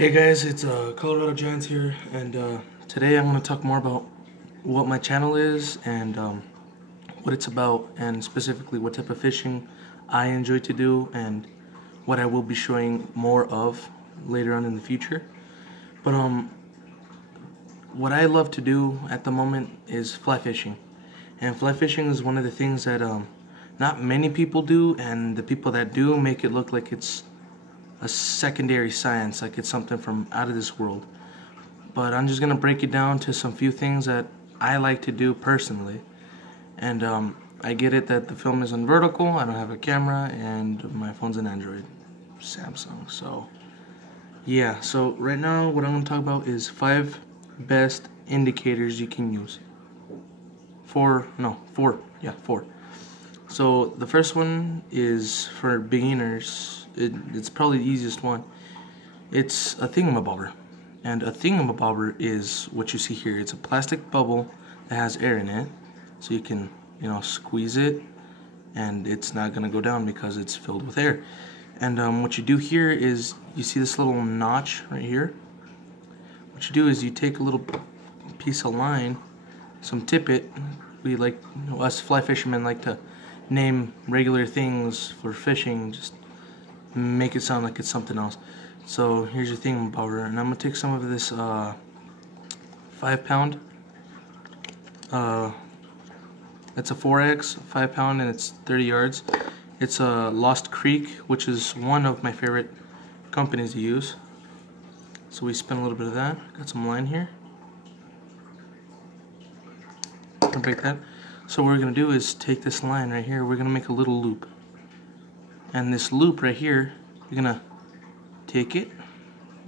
Hey guys, it's Colorado Giants here, and today I'm going to talk more about what my channel is and what it's about, and specifically what type of fishing I enjoy to do and what I will be showing more of later on in the future. But what I love to do at the moment is fly fishing, and fly fishing is one of the things that not many people do, and the people that do make it look like it's a secondary science, like it's something from out of this world. But I'm just gonna break it down to some few things that I like to do personally. And I get it that the film is on vertical, I don't have a camera, and my phone's an Android, Samsung. So yeah, so right now what I'm gonna talk about is 5 best indicators you can use. Four. So the first one is for beginners. It's probably the easiest one. It's a thingamabobber, and a thingamabobber is what you see here. It's a plastic bubble that has air in it, so you can, squeeze it, and it's not gonna go down because it's filled with air. And what you do here is, you see this little notch right here. What you do is you take a little piece of line, some tippet. We like, us fly fishermen like to name regular things for fishing, just make it sound like it's something else. So here's your thingamabobber, and I'm gonna take some of this 5-pound. It's a 4X 5-pound, and it's 30 yards. It's a Lost Creek, which is one of my favorite companies to use. So we spin a little bit of that. Got some line here. I'll break that. So what we're gonna do is take this line right here. We're gonna make a little loop, and this loop right here, you're gonna take it,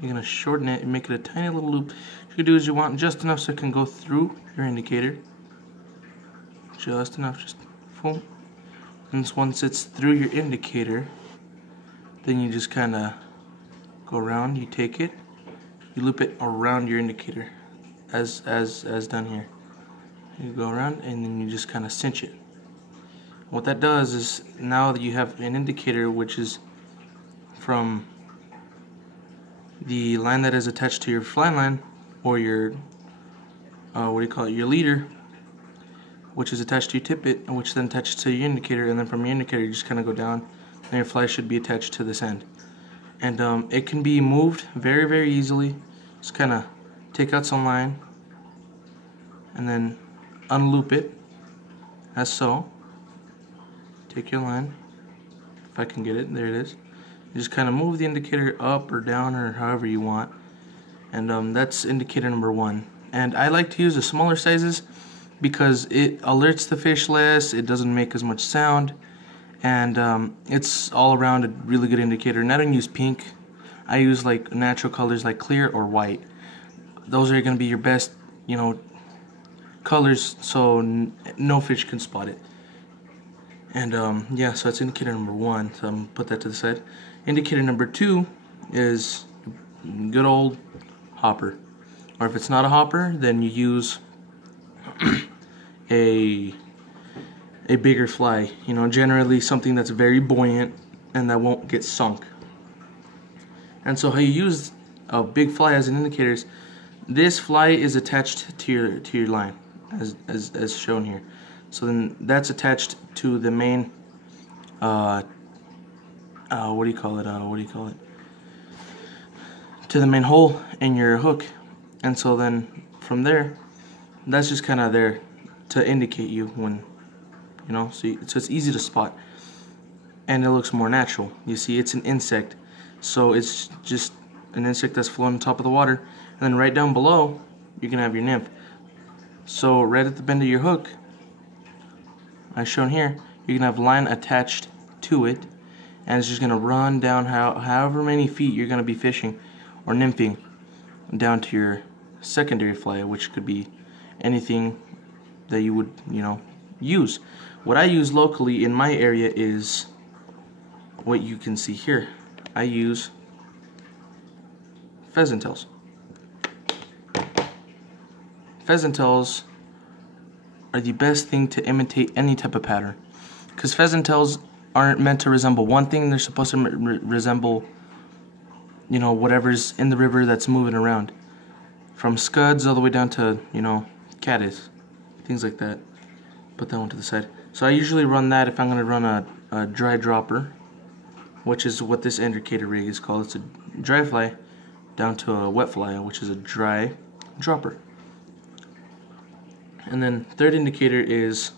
you're gonna shorten it and make it a tiny little loop. What you do is you want just enough so it can go through your indicator, just enough, just boom. And once it's through your indicator, then you just kind of go around. You take it, you loop it around your indicator, as done here. You go around and then you just kind of cinch it. What that does is, now that you have an indicator which is from the line that is attached to your fly line, or your your leader, which is attached to your tippet, which then attaches to your indicator, and then from your indicator you just kind of go down, and your fly should be attached to this end. And it can be moved very, very easily. Just kind of take out some line and then unloop it, as so. Take your line, if I can get it, there it is. You just kind of move the indicator up or down or however you want, and that's indicator number 1. And I like to use the smaller sizes because it alerts the fish less, it doesn't make as much sound, and it's all around a really good indicator. And I don't use pink, I use like natural colors like clear or white. Those are going to be your best, colors, so no fish can spot it. And yeah, so that's indicator number 1, so I'm going to put that to the side. Indicator number 2 is good old hopper, or if it's not a hopper, then you use a bigger fly, generally something that's very buoyant and that won't get sunk. And so how you use a big fly as an indicator is, this fly is attached to your line, as shown here. So then that's attached to the main, to the main hole in your hook. And so then from there, that's just kind of there to indicate you when, so it's easy to spot, and it looks more natural. You see, it's an insect, so it's just an insect that's floating on top of the water, and then right down below, you can have your nymph. So right at the bend of your hook, as shown here, you can have line attached to it, and it's just going to run down however many feet you're going to be fishing or nymphing down to your secondary fly, which could be anything that you would use. What I use locally in my area is what you can see here. I use pheasant tails. Pheasant tails are the best thing to imitate any type of pattern, because pheasant tails aren't meant to resemble one thing. They're supposed to resemble you know, whatever's in the river that's moving around, from scuds all the way down to, you know, caddis, things like that. Put that one to the side. So I usually run that if I'm going to run a dry dropper, which is what this indicator rig is called. It's a dry fly down to a wet fly, which is a dry dropper. And then third indicator is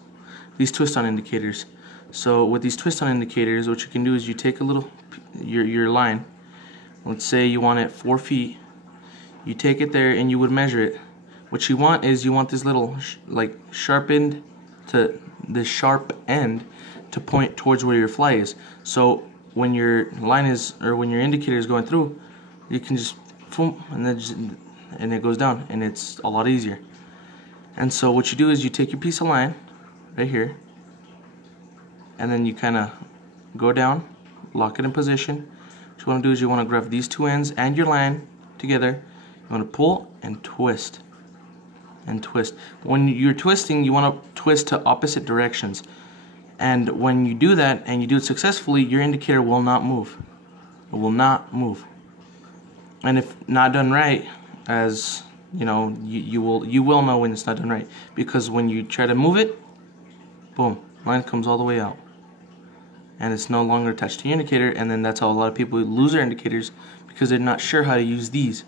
these twist-on indicators. So with these twist-on indicators, what you can do is you take a little, your line, let's say you want it 4 feet, you take it there and you would measure it. What you want is you want this little like sharp end to the sharp end to point towards where your fly is. So when your line is, or when your indicator is going through, you can just boom, and then and it goes down, and it's a lot easier. And so what you do is you take your piece of line right here, and then you kind of go down, lock it in position. What you want to do is you want to grab these two ends and your line together. You want to pull and twist and twist. When you're twisting, you want to twist to opposite directions. And when you do that and you do it successfully, your indicator will not move. It will not move. And if not done right, as you know, you will know when it's not done right, because when you try to move it, boom, line comes all the way out, and it's no longer attached to your indicator. And then that's how a lot of people lose their indicators, because they're not sure how to use these.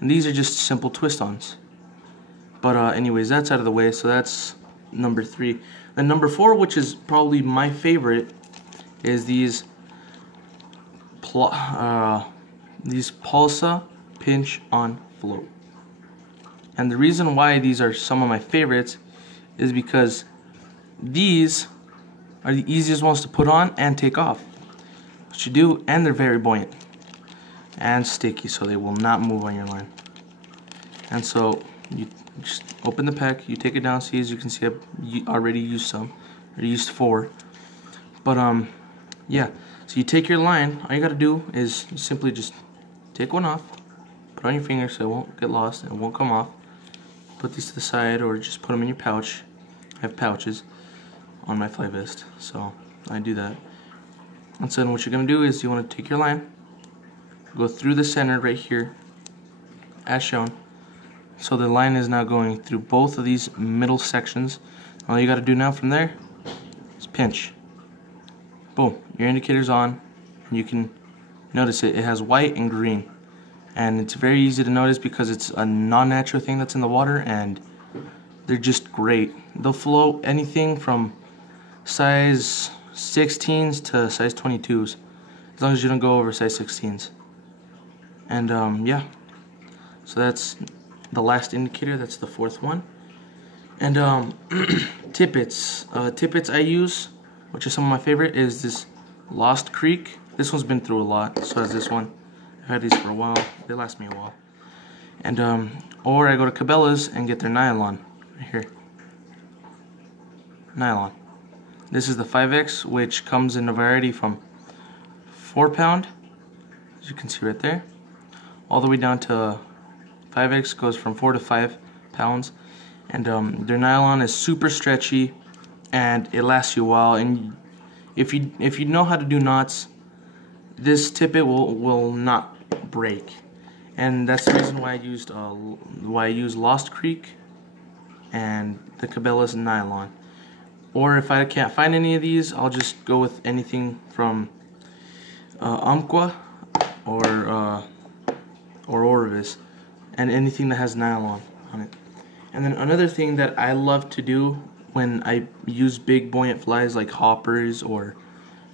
And these are just simple twist-ons. But anyways, that's out of the way. So that's number 3. Then number 4, which is probably my favorite, is these Palsa pinch on float. And the reason why these are some of my favorites is because these are the easiest ones to put on and take off. What you do, and they're very buoyant and sticky, so they will not move on your line. And so you just open the pack, you take it down. See, as you can see, I've already used some. I used 4. But yeah. So you take your line. All you gotta do is simply just take one off, put it on your finger so it won't get lost and it won't come off. Put these to the side, or just put them in your pouch. I have pouches on my fly vest, so I do that. And so then what you're gonna do is you want to take your line, go through the center right here, as shown. So the line is now going through both of these middle sections. All you got to do now from there is pinch. Boom, your indicator's on, and you can notice it has white and green. And it's very easy to notice because it's a non-natural thing that's in the water, and they're just great. They'll float anything from size 16s to size 22s, as long as you don't go over size 16s. And yeah, so that's the last indicator. That's the 4th one. And tippets. Tippets I use, which is some of my favorite, is this Lost Creek. This one's been through a lot, so has this one. I've had these for a while. They last me a while. And or I go to Cabela's and get their nylon right here. Nylon. This is the 5X, which comes in a variety from 4 pound, as you can see right there, all the way down to 5X goes from 4 to 5 pounds. And their nylon is super stretchy, and it lasts you a while. And if you know how to do knots, this tippet will not break. And that's the reason why I use Lost Creek and the Cabela's nylon. Or if I can't find any of these, I'll just go with anything from Umpqua or Orvis, and anything that has nylon on it. And then another thing that I love to do when I use big buoyant flies like hoppers or,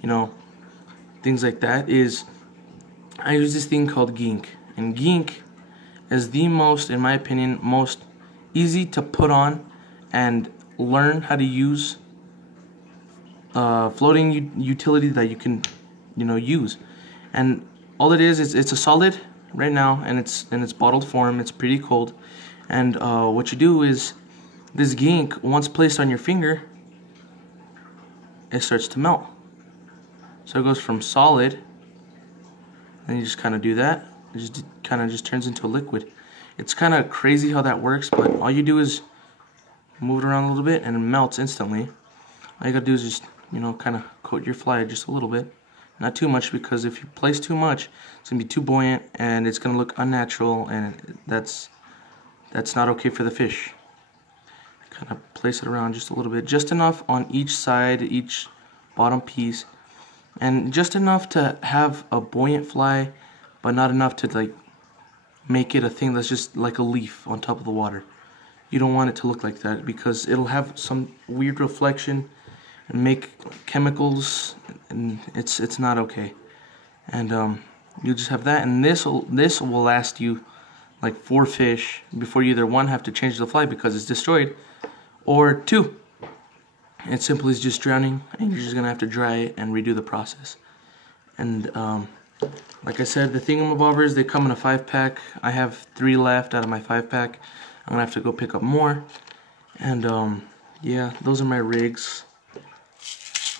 you know, things like that, is I use this thing called gink. And gink is the most, in my opinion, most easy to put on and learn how to use floating utility that you can, you know, use. And all it is it's a solid right now, and it's in its bottled form. It's pretty cold. And what you do is this gink, once placed on your finger, it starts to melt. So it goes from solid, and you just kind of do that. It just kind of just turns into a liquid. It's kind of crazy how that works, but all you do is move it around a little bit and it melts instantly. All you gotta do is just, you know, kind of coat your fly just a little bit, not too much, because if you place too much, it's gonna be too buoyant and it's gonna look unnatural, and that's not okay for the fish. Kind of place it around just a little bit, just enough on each side, each bottom piece, and just enough to have a buoyant fly, but not enough to like make it a thing that's just like a leaf on top of the water. You don't want it to look like that, because it'll have some weird reflection and make chemicals, and it's not okay. And you just have that, and this will last you like 4 fish before you either, 1, have to change the fly because it's destroyed, or 2, it simply is just drowning and you're just gonna have to dry it and redo the process. And like I said, the thingamabobbers, they come in a 5-pack. I have 3 left out of my 5-pack. I'm gonna have to go pick up more. And yeah, those are my rigs.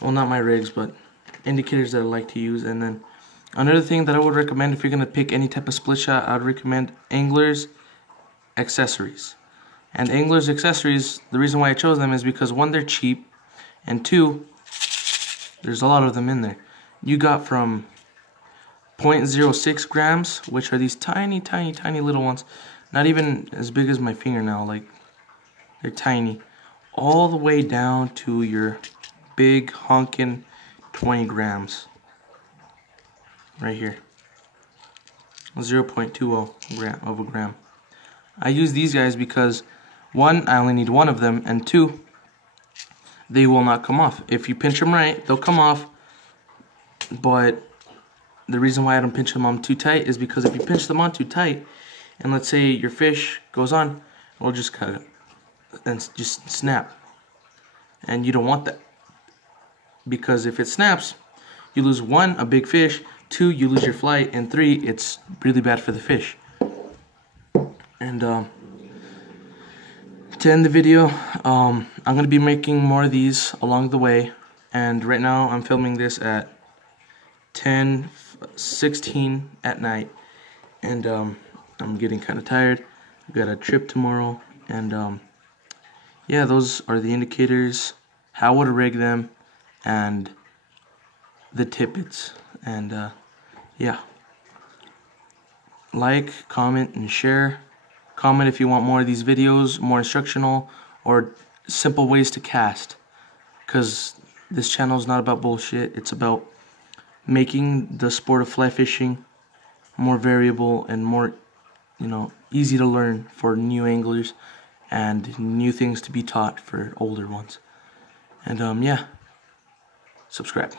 Well, not my rigs, but indicators that I like to use. And then another thing that I would recommend if you're gonna pick any type of split shot, I'd recommend Angler's accessories. And Angler's accessories, the reason why I chose them is because 1, they're cheap, and 2, there's a lot of them in there. You got from 0.06 grams, which are these tiny little ones, not even as big as my fingernail, like they're tiny, all the way down to your big honkin' 20 grams right here, 0.20 of a gram. I use these guys because 1, I only need 1 of them, and 2, they will not come off. If you pinch them right, they'll come off, but the reason why I don't pinch them on too tight is because if you pinch them on too tight, and let's say your fish goes on, it'll just cut it and just snap. And you don't want that, because if it snaps, you lose 1, a big fish, 2, you lose your flight, and 3, it's really bad for the fish. And to end the video, I'm going to be making more of these along the way, and right now I'm filming this at 10:16 at night, and I'm getting kind of tired. I've got a trip tomorrow, and yeah, those are the indicators, how to rig them, and the tippets. And yeah, like, comment, and share. Comment if you want more of these videos, more instructional or simple ways to cast, because this channel is not about bullshit. It's about making the sport of fly fishing more variable and more, easy to learn for new anglers, and new things to be taught for older ones. And yeah, subscribe.